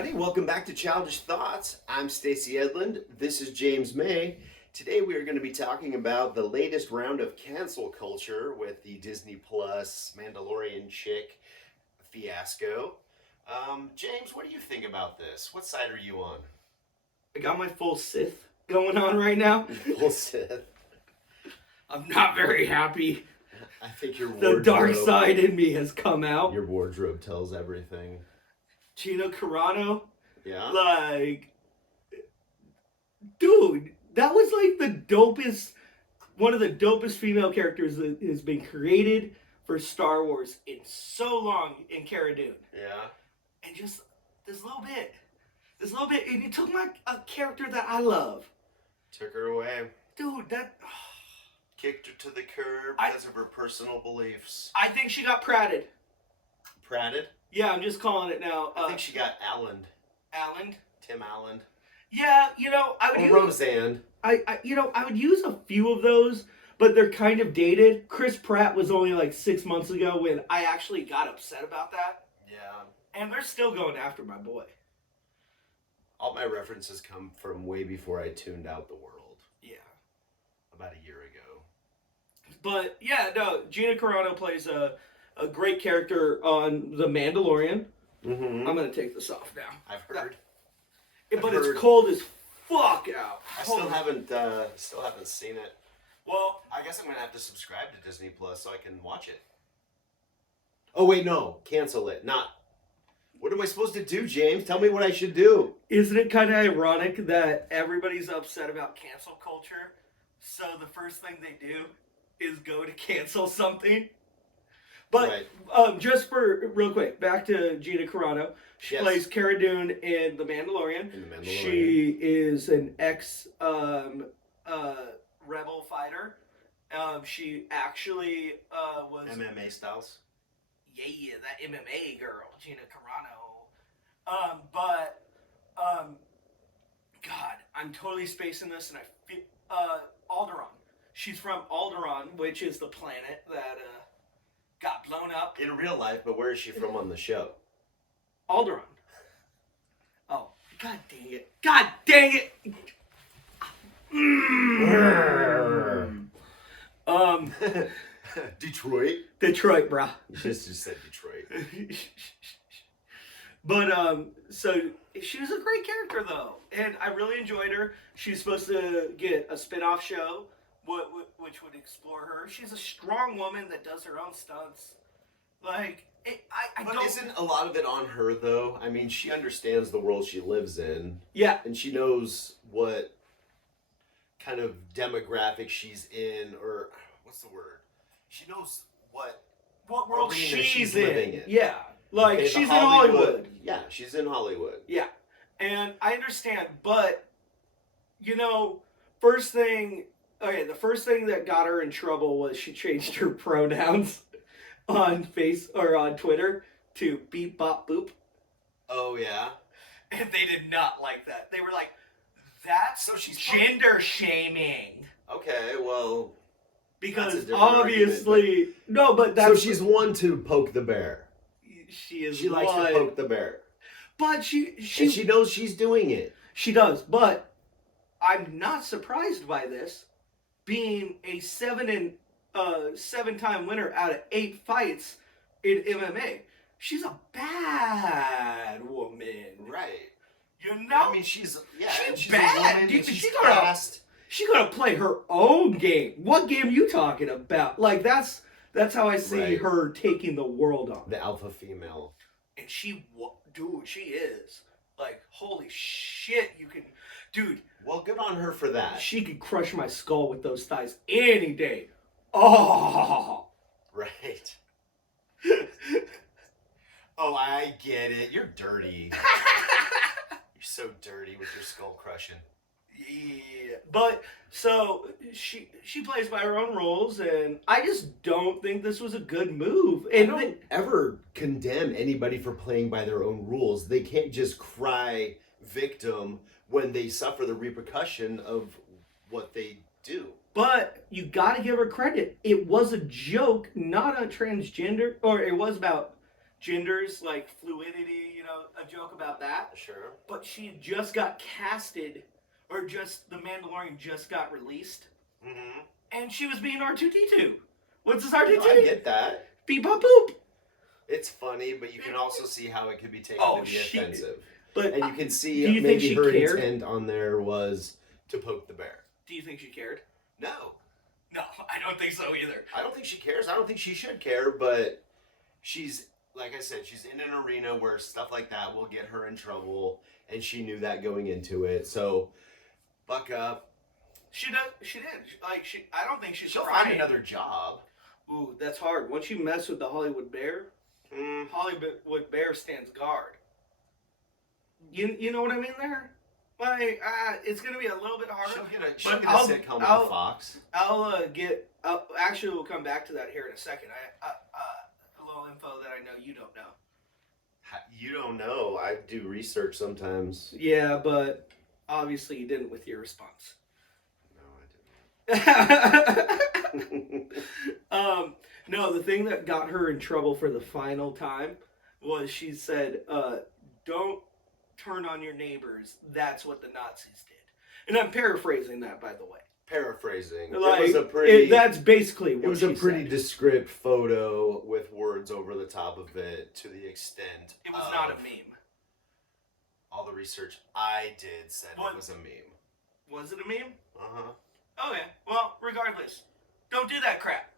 everybody. Welcome back to Childish Thoughts. I'm Stacey Edlund. This is James May. Today we are going to be talking about the latest round of cancel culture with the Disney Plus Mandalorian chick fiasco. James, what do you think about this? What side are you on? I got my full Sith going on right now. Full Sith. I'm not very happy. I think your wardrobe, the dark side in me has come out. Your wardrobe tells everything. Gina Carono. Yeah. Like, dude, that was like one of the dopest female characters that has been created for Star Wars in so long in Cara Dune. Yeah. And just this little bit, and you took a character that I love. Took her away. Dude, kicked her to the curb because of her personal beliefs. I think she got pratted. Pratted? Yeah, I'm just calling it now. I think she got Allened. Allened? Tim Allen. Yeah, I would use Roseanne. I would use a few of those, but they're kind of dated. Chris Pratt was only like 6 months ago when I actually got upset about that. Yeah. And they're still going after my boy. All my references come from way before I tuned out the world. Yeah. About a year ago. But yeah, no, Gina Carano plays a great character on The Mandalorian. Mm-hmm. I'm gonna take this off now. I've heard. But it's cold as fuck out. I still haven't seen it. Well, I guess I'm gonna have to subscribe to Disney Plus so I can watch it. Oh wait, no, cancel it. What am I supposed to do, James? Tell me what I should do. Isn't it kind of ironic that everybody's upset about cancel culture, so the first thing they do is go to cancel something? But right. Just for real quick, back to Gina Carano. She plays Cara Dune in The Mandalorian. She is an ex rebel fighter. She actually was MMA styles. Yeah, that MMA girl, Gina Carano. God, I'm totally spacing this, and I feel Alderaan. She's from Alderaan, which is the planet that got blown up in real life. But where is she from on the show? Alderaan. Oh, god dang it! God dang it! Detroit, brah. You just said Detroit. But so she was a great character though, and I really enjoyed her. She's supposed to get a spin-off show, which would explore her. She's a strong woman that does her own stunts. Like, but isn't a lot of it on her though? I mean, she understands the world she lives in. Yeah, and she knows what kind of demographic she's in, or what's the word? She knows what world she's living in. Yeah. Like, she's in Hollywood. Yeah, she's in Hollywood. Yeah. And I understand, but, the first thing that got her in trouble was she changed her pronouns on Twitter to beep, bop, boop. Oh, yeah? And they did not like that. They were like, that's gender shaming. Okay, well... Because obviously... Argument, no, but that's... So she's one to poke the bear. She likes to poke the bear. But she knows she's doing it. She does, but I'm not surprised by this. Being a 7-time winner out of 8 fights in MMA. She's a bad woman. Right. I mean, she's bad. A woman, she's gonna play her own game. What game are you talking about? Like, that's how I see her taking the world on. The alpha female. And she is. Like, holy shit, dude. Well, good on her for that. She could crush my skull with those thighs any day. Oh. Right. Oh, I get it. You're dirty. You're so dirty with your skull crushing. Yeah, but so she plays by her own rules, and I just don't think this was a good move. And I don't ever condemn anybody for playing by their own rules. They can't just cry victim when they suffer the repercussion of what they do. But you got to give her credit. It was a joke, not a transgender, or it was about genders, like fluidity, a joke about that. Sure. But she just got casted, or just the Mandalorian just got released, and she was being R2D2. What's this R2D2? No, I get that. Beep bop boop. It's funny, but you can also see how it could be taken to be offensive. But and you can see do you think she her cared? intent on there was to poke the bear. Do you think she cared? No. No, I don't think so either. I don't think she cares. I don't think she should care, but she's, like I said, she's in an arena where stuff like that will get her in trouble, and she knew that going into it. So, buck up. She did. I don't think she'll find another job. Ooh, that's hard. Once you mess with the Hollywood Bear, Hollywood Bear stands guard. You know what I mean there? Like, it's gonna be a little bit harder. She'll get a sitcom on Fox. Actually, we'll come back to that here in a second. A little info that I know you don't know. You don't know. I do research sometimes. Yeah, but obviously you didn't with your response. No, I didn't. No, the thing that got her in trouble for the final time was she said, don't turn on your neighbors. That's what the Nazis did. And I'm paraphrasing that, by the way. Paraphrasing. Like, it was a pretty. That's basically what it was she a pretty said. descript photo with words over the top of it to the extent. It was not a meme. All the research I did said it was a meme. Was it a meme? Uh-huh. Okay. Well, regardless, don't do that crap.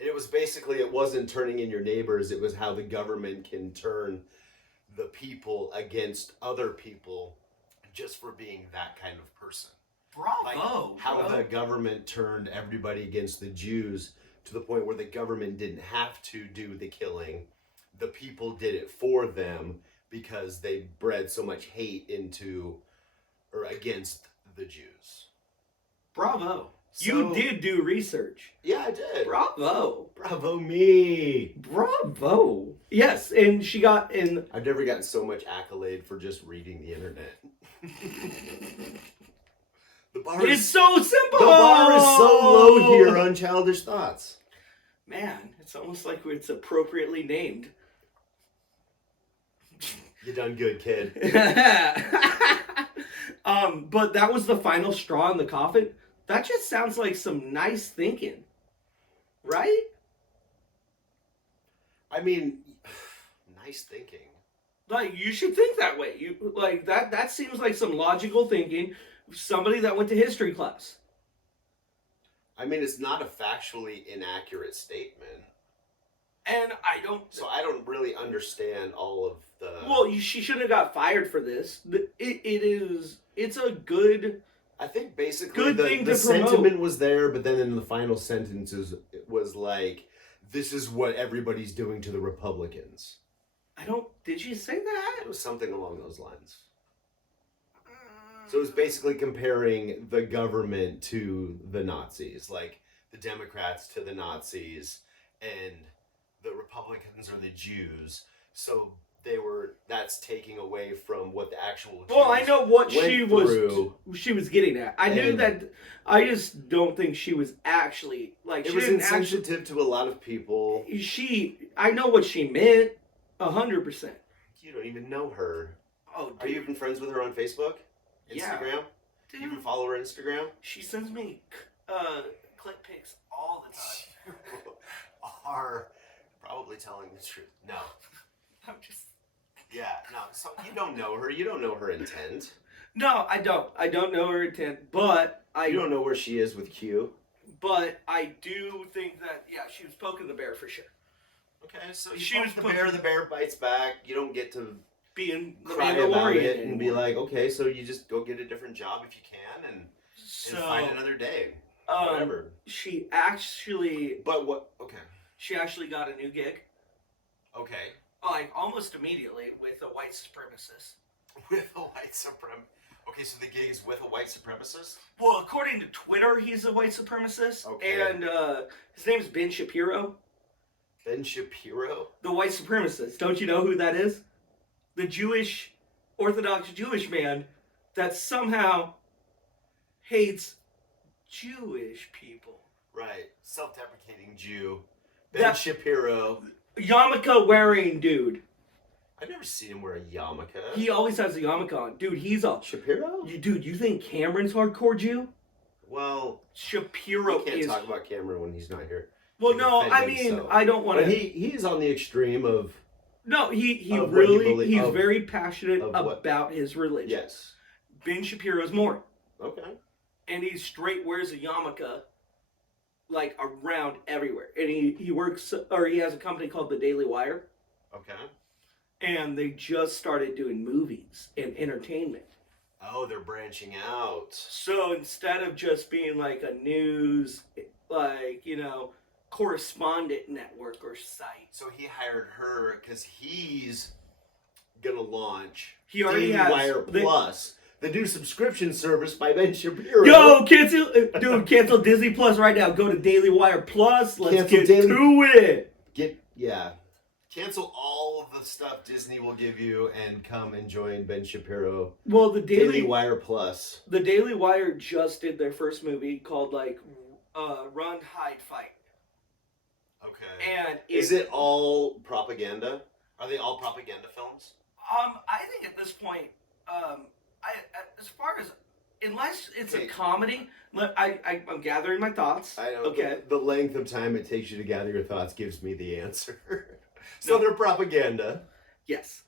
And it was basically, it wasn't turning in your neighbors. It was how the government can turn the people against other people just for being that kind of person. Bravo. Like how the government turned everybody against the Jews to the point where the government didn't have to do the killing. The people did it for them because they bred so much hate into or against the Jews. Bravo. So, you did do research. Yeah, I did. Bravo. Bravo me. Bravo. Yes, and she got in. I've never gotten so much accolade for just reading the internet. It's so simple. The bar is so low here on Childish Thoughts. Man, it's almost like it's appropriately named. You done good, kid. But that was the final straw in the coffin. That just sounds like some nice thinking, right? I mean, nice thinking. Like, you should think that way. You like that seems like some logical thinking. Somebody that went to history class. I mean, it's not a factually inaccurate statement. And I don't really understand all of the. Well, she shouldn't have got fired for this. It's a good. I think basically good thing the to promote. sentiment was there, but then in the final sentences it was like, this is what everybody's doing to the Republicans. Did she say that? It was something along those lines. So it was basically comparing the government to the Nazis, like the Democrats to the Nazis, and the Republicans are the Jews. So that's taking away from what the actual Jews Well, I know what she was getting at. I knew And that. I just don't think she was actually like. It She was didn't insensitive to a lot of people. I know what she meant, 100%. You don't even know her. Oh, dude. Are you even friends with her on Facebook? Instagram? Dude. You even follow her Instagram? She sends me clip pics all the time. Are probably telling the truth. No. I'm just. Yeah, no. So you don't know her. You don't know her intent. No, I don't. I don't know her intent, but You don't know where she is with Q. But I do think that she was poking the bear for sure. Okay, so she was the bear bites back. You don't get to being the cry about it and be anymore. like, okay, so you just go get a different job if you can and find another day. Whatever. She actually. But what? Okay. She actually got a new gig. Okay. Like almost immediately with a white supremacist. With a white supremacist. Okay, so the gig is with a white supremacist? Well, according to Twitter, he's a white supremacist. Okay. And his name is Ben Shapiro. Ben Shapiro? The white supremacist. Don't you know who that is? The Orthodox Jewish man that somehow hates Jewish people. Right. Self-deprecating Jew. Ben Shapiro. yarmulke wearing dude. I've never seen him wear a yarmulke. He always has a yarmulke on. Dude, he's a... Shapiro? Dude, you think Cameron's hardcore Jew? Well, Shapiro we can't talk about Cameron when he's not here. Well, no, I mean, I don't want to... But he's on the extreme of... No, he's very passionate about his religion. Yes. Ben Shapiro's more. Okay. And he straight wears a yarmulke, like, around everywhere. And he works, or he has a company called The Daily Wire. Okay. And they just started doing movies and entertainment. Oh, they're branching out. So instead of just being like a news, like, you know, correspondent network or site. So he hired her because he's gonna launch he already Daily has Wire Plus, the new subscription service by Ben Shapiro. Yo, cancel Disney Plus right now. Go to Daily Wire Plus. Let's get to it. Cancel all of the stuff Disney will give you and come and join Ben Shapiro. Well, the Daily Wire Plus. The Daily Wire just did their first movie called like Run, Hide, Fight. Okay. And is it all propaganda? Are they all propaganda films? I think at this point, as far as unless it's a comedy, I'm gathering my thoughts. I know. Okay. The length of time it takes you to gather your thoughts gives me the answer. So they're propaganda. Yes.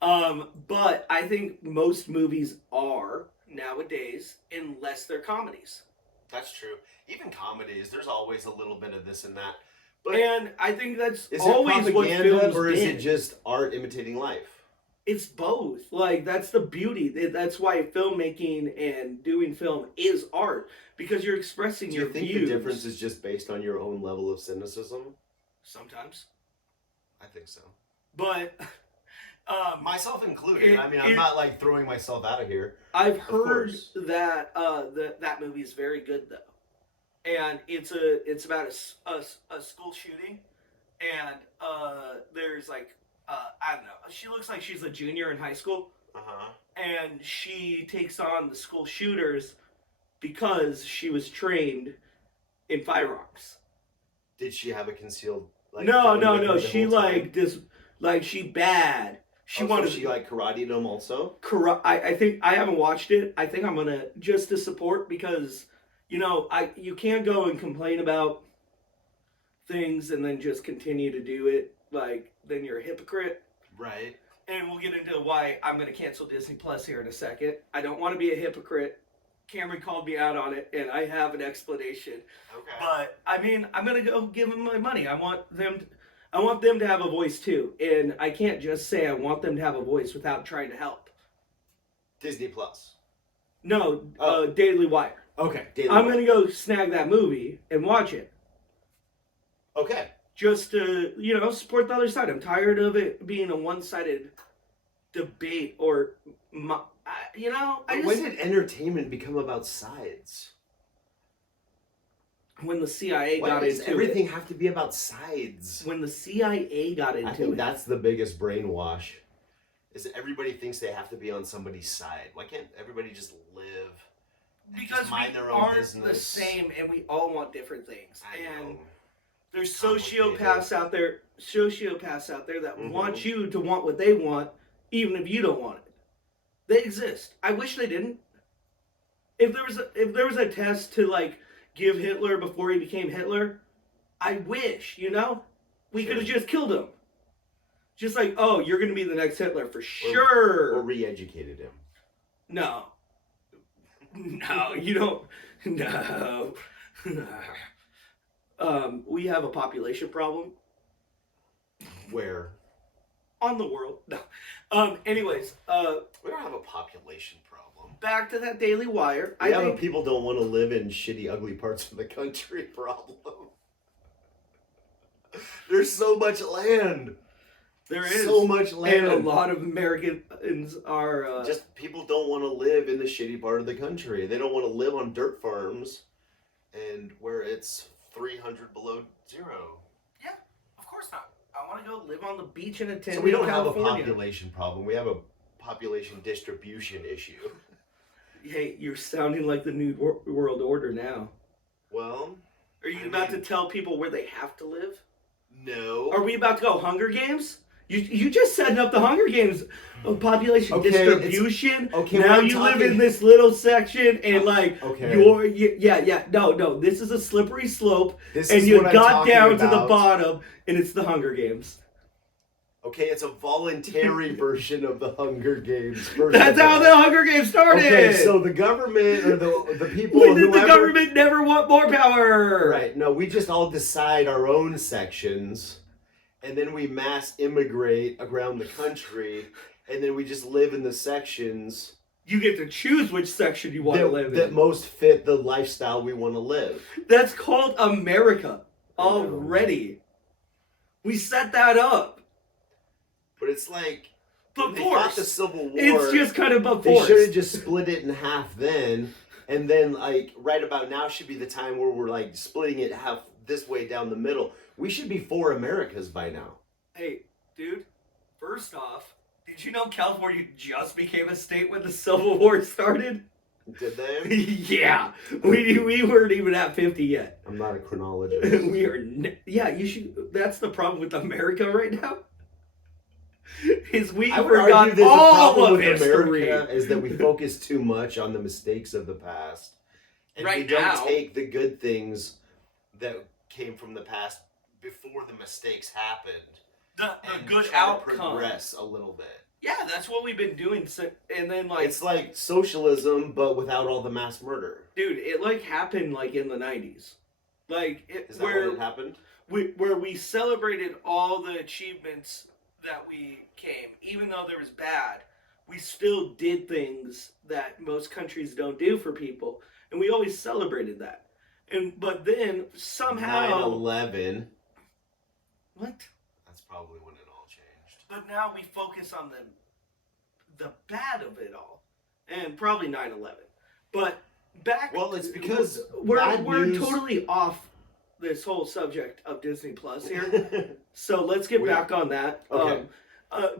But I think most movies are nowadays, unless they're comedies. That's true. Even comedies, there's always a little bit of this and that. But and I think that's is always it what films or is been. it just art imitating life? It's both. Like, that's the beauty. That's why filmmaking and doing film is art. Because you're expressing your views. Do you think the difference is just based on your own level of cynicism? Sometimes. I think so. But... myself included. I'm not, like, throwing myself out of here. I've heard that that movie is very good, though. And it's about a school shooting. And there's, like... I don't know. She looks like she's a junior in high school. Uh-huh. And she takes on the school shooters because she was trained in firearms. Did she have a concealed... Like, no. She she bad. She wanted. So she like karate them also. I think I haven't watched it. I think I'm gonna just to support because you can't go and complain about things and then just continue to do it. Like then you're a hypocrite. Right. And we'll get into why I'm gonna cancel Disney Plus here in a second. I don't want to be a hypocrite. Cameron called me out on it, and I have an explanation. Okay. But I mean, I'm gonna go give them my money. I want them to have a voice too, and I can't just say I want them to have a voice without trying to help. Disney Plus. No, Daily Wire. Okay. I'm gonna go snag that movie and watch it. Okay. Just to support the other side. I'm tired of it being a one-sided debate or. When did entertainment become about sides? When the CIA got into it. Everything have to be about sides? When the CIA got into it. I think that's the biggest brainwash. Is that everybody thinks they have to be on somebody's side. Why can't everybody just live and just mind their own business? Because we aren't the same and we all want different things. I know. There's sociopaths out there that want you to want what they want, even if you don't want it. They exist. I wish they didn't. If there was a test to like give Hitler before he became Hitler, I wish, we could have just killed him. Just like, oh, you're going to be the next Hitler for sure. Or re-educated him. No. No, you don't. No. We have a population problem. Where? On the world. No. Anyways. We don't have a population problem. Back to that Daily Wire. We have a people don't want to live in shitty, ugly parts of the country problem. There's so much land. There is. So much land. And a lot of Americans are... Just people don't want to live in the shitty part of the country. They don't want to live on dirt farms and where it's 300 below zero. Yeah, of course not. I want to go live on the beach in a tent. So we don't California. have a population problem. We have a population distribution issue. Hey, you're sounding like the New World Order now. Well... Are you about to tell people where they have to live? No. Are we about to go Hunger Games? You just setting up the Hunger Games population distribution. Okay, now you live in this little section and no. This is a slippery slope, and you got down to the bottom, and it's the Hunger Games. Okay, it's a voluntary version of the Hunger Games. That's how the Hunger Games started. Okay, so the government or the people. When did the government never want more power? Right. No, we just all decide our own sections. And then we mass immigrate around the country, and then we just live in the sections. You get to choose which section you want to live in. That most fit the lifestyle we want to live. That's called America already. We set that up. But it's like, but they fought the Civil War. It's just kind of a force. They should have just split it in half then, and then like right about now should be the time where we're like splitting it half this way down the middle. We should be 4 Americas by now. Hey, dude, first off, did you know California just became a state when the Civil War started? Did they? Yeah. We weren't even at 50 yet. I'm not a chronologist. We are... Yeah, you should... That's the problem with America right now. Is we forgot all of history. America is that we focus too much on the mistakes of the past. And right we don't now, take the good things that came from the past before the mistakes happened. The good outcome. Progress a little bit. Yeah, that's what we've been doing. And then like it's like socialism, but without all the mass murder. Dude, it like happened like in the 90s. Like is that when it happened? Where we celebrated all the achievements that we came, even though there was bad, we still did things that most countries don't do for people, and we always celebrated that. But then somehow 9/11. What? That's probably when it all changed. But now we focus on the bad of it all, and probably 9/11. But back. Well, it's because we're totally off this whole subject of Disney Plus here. So let's get back on that. Okay.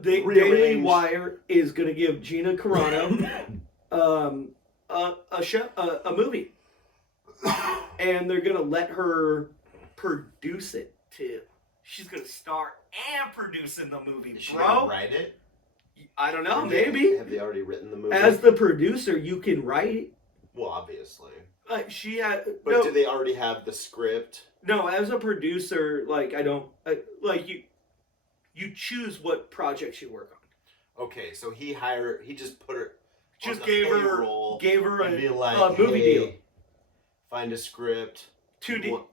The Daily Wire is going to give Gina Carono a movie. And they're going to let her produce it, too. She's going to star and produce in the movie, Is she bro. gonna write it? I don't know, maybe. Have they already written the movie? As the producer, you can write. Well, obviously. She had... But do they already have the script? No, as a producer, like, I don't... you choose what projects you work on. Okay, so he just put her... Just gave her a movie deal. Find a script. Two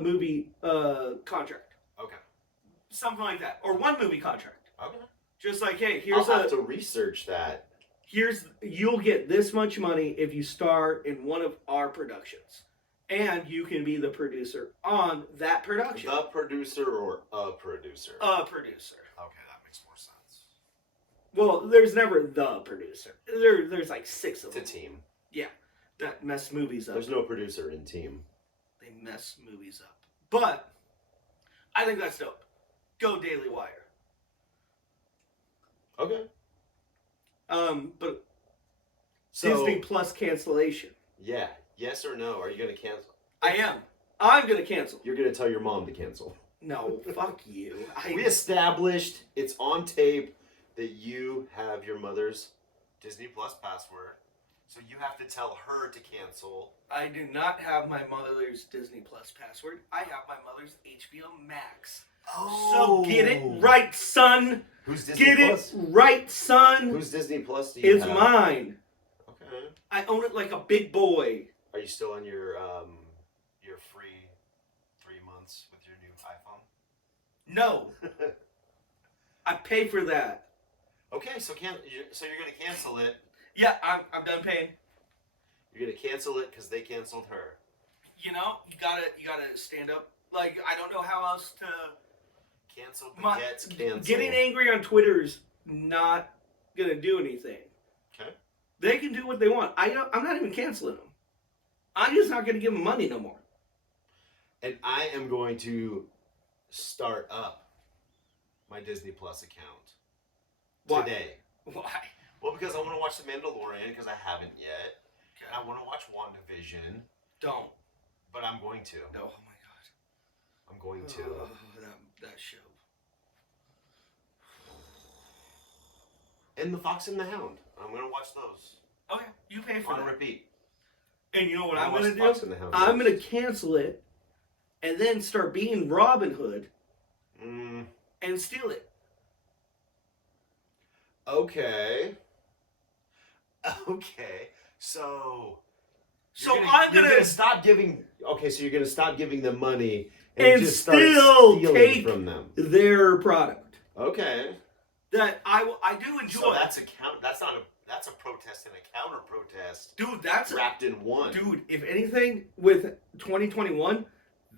movie contract. Okay. Something like that, or 1 movie contract. Okay. Just like, hey, I'll have to research that. You'll get this much money if you star in one of our productions, and you can be the producer on that production. The producer or a producer? A producer. Okay, that makes more sense. Well, there's never the producer. There's like 6 of them. It's a team. Yeah. That mess movies up. There's no producer in team. They mess movies up. But I think that's dope. Go Daily Wire. Okay. But Disney Plus cancellation. Yeah. Yes or no? Are you going to cancel? I am. I'm going to cancel. You're going to tell your mom to cancel. No, fuck you. We established, it's on tape, that you have your mother's Disney Plus password. So you have to tell her to cancel. I do not have my mother's Disney Plus password. I have my mother's HBO Max. Oh. So get it right, son. Who's Disney Plus? Get it right, son. Whose Disney Plus do you have? It's mine. Okay. I own it like a big boy. Are you still on your free 3 months with your new iPhone? No. I pay for that. Okay, so you're going to cancel it. Yeah, I'm done paying. You're going to cancel it because they canceled her. You know, you gotta stand up. Like, I don't know how else to... Cancel begets cancel. Getting angry on Twitter's not going to do anything. Okay. They can do what they want. I'm not even canceling them. I'm just not going to give them money no more. And I am going to start up my Disney Plus account. Why? Today. Why? Well, because I want to watch The Mandalorian, because I haven't yet. Okay. I want to watch WandaVision. Don't. But I'm going to. No, oh my god. I'm going to. That show. And The Fox and the Hound. I'm going to watch those. Okay, you pay for on that. repeat. And you know what I'm going to do? Fox and the Hound I'm next. going to cancel it and then start being Robin Hood and steal it. Okay. So So you're gonna stop giving. Okay, so you're gonna stop giving them money and just start still stealing take from them. their product. Okay. That I do enjoy. So that's that's a protest and a counter protest. Dude, that's wrapped in one. Dude, if anything, with 2021,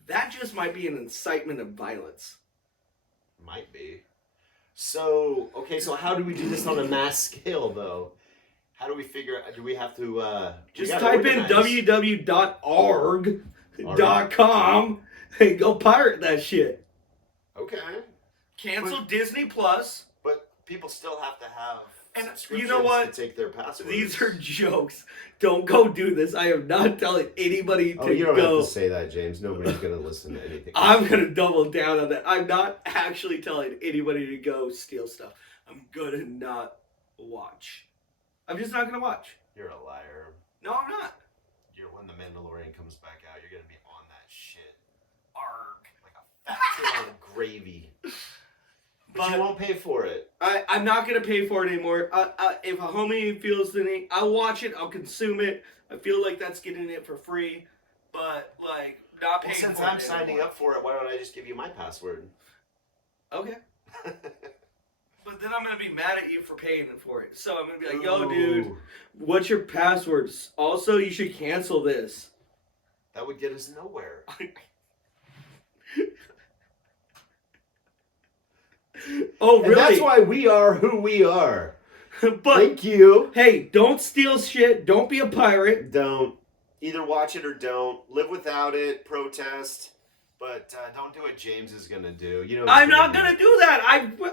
that just might be an incitement of violence. Might be. So so how do we do this on a mass scale though? How do we figure out? Do we have to just type in www.org.com and go pirate that shit. Okay. Cancel Disney Plus. But people still have to have you know what? to take their passwords. These are jokes. Don't go do this. I am not telling anybody to go. You don't have to say that, James. Nobody's going to listen to anything. I'm going to double down on that. I'm not actually telling anybody to go steal stuff. I'm going to not watch. I'm just not going to watch. You're a liar. No, I'm not. When The Mandalorian comes back out, you're going to be on that shit. Arg. Like a fat tail of gravy. But you won't pay for it. I'm not going to pay for it anymore. If a homie feels the need, I'll watch it. I'll consume it. I feel like that's getting it for free. But, like, not paying for it since I'm signing up for it, why don't I just give you my password? Okay. But then I'm going to be mad at you for paying for it. So I'm going to be like, yo, dude, what's your passwords? Also, you should cancel this. That would get us nowhere. Oh, really? And that's why we are who we are. But, thank you. Hey, don't steal shit. Don't be a pirate. Don't. Either watch it or don't. Live without it. Protest. But don't do what James is going to do. You know, I'm not going to do that.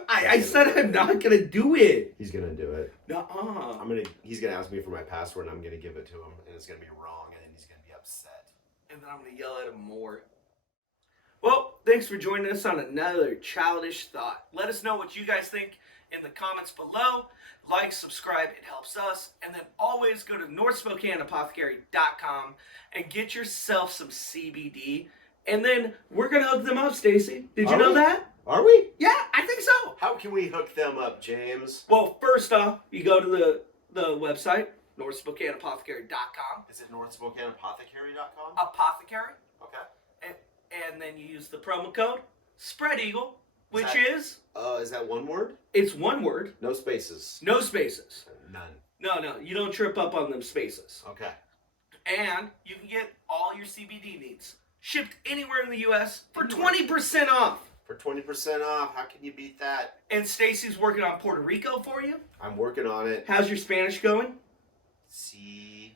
I said I'm not going to do it. He's going to do it. Nuh-uh. He's going to ask me for my password, and I'm going to give it to him, and it's going to be wrong, and then he's going to be upset. And then I'm going to yell at him more. Well, thanks for joining us on another Childish Thought. Let us know what you guys think in the comments below. Like, subscribe, it helps us. And then always go to NorthSpokaneApothecary.com and get yourself some CBD. And then we're going to hook them up, Stacey. Did you know that? Are we? Yeah, I think so. How can we hook them up, James? Well, first off, you go to the website, NorthSpokaneApothecary.com. Is it NorthSpokaneApothecary.com? Apothecary. Okay. And then you use the promo code SPREADEAGLE, which is that one word? It's one word. No spaces. No spaces. None. No, you don't trip up on them spaces. Okay. And you can get all your CBD needs shipped anywhere in the U.S. for 20% off. For 20% off, how can you beat that? And Stacey's working on Puerto Rico for you. I'm working on it. How's your Spanish going? See.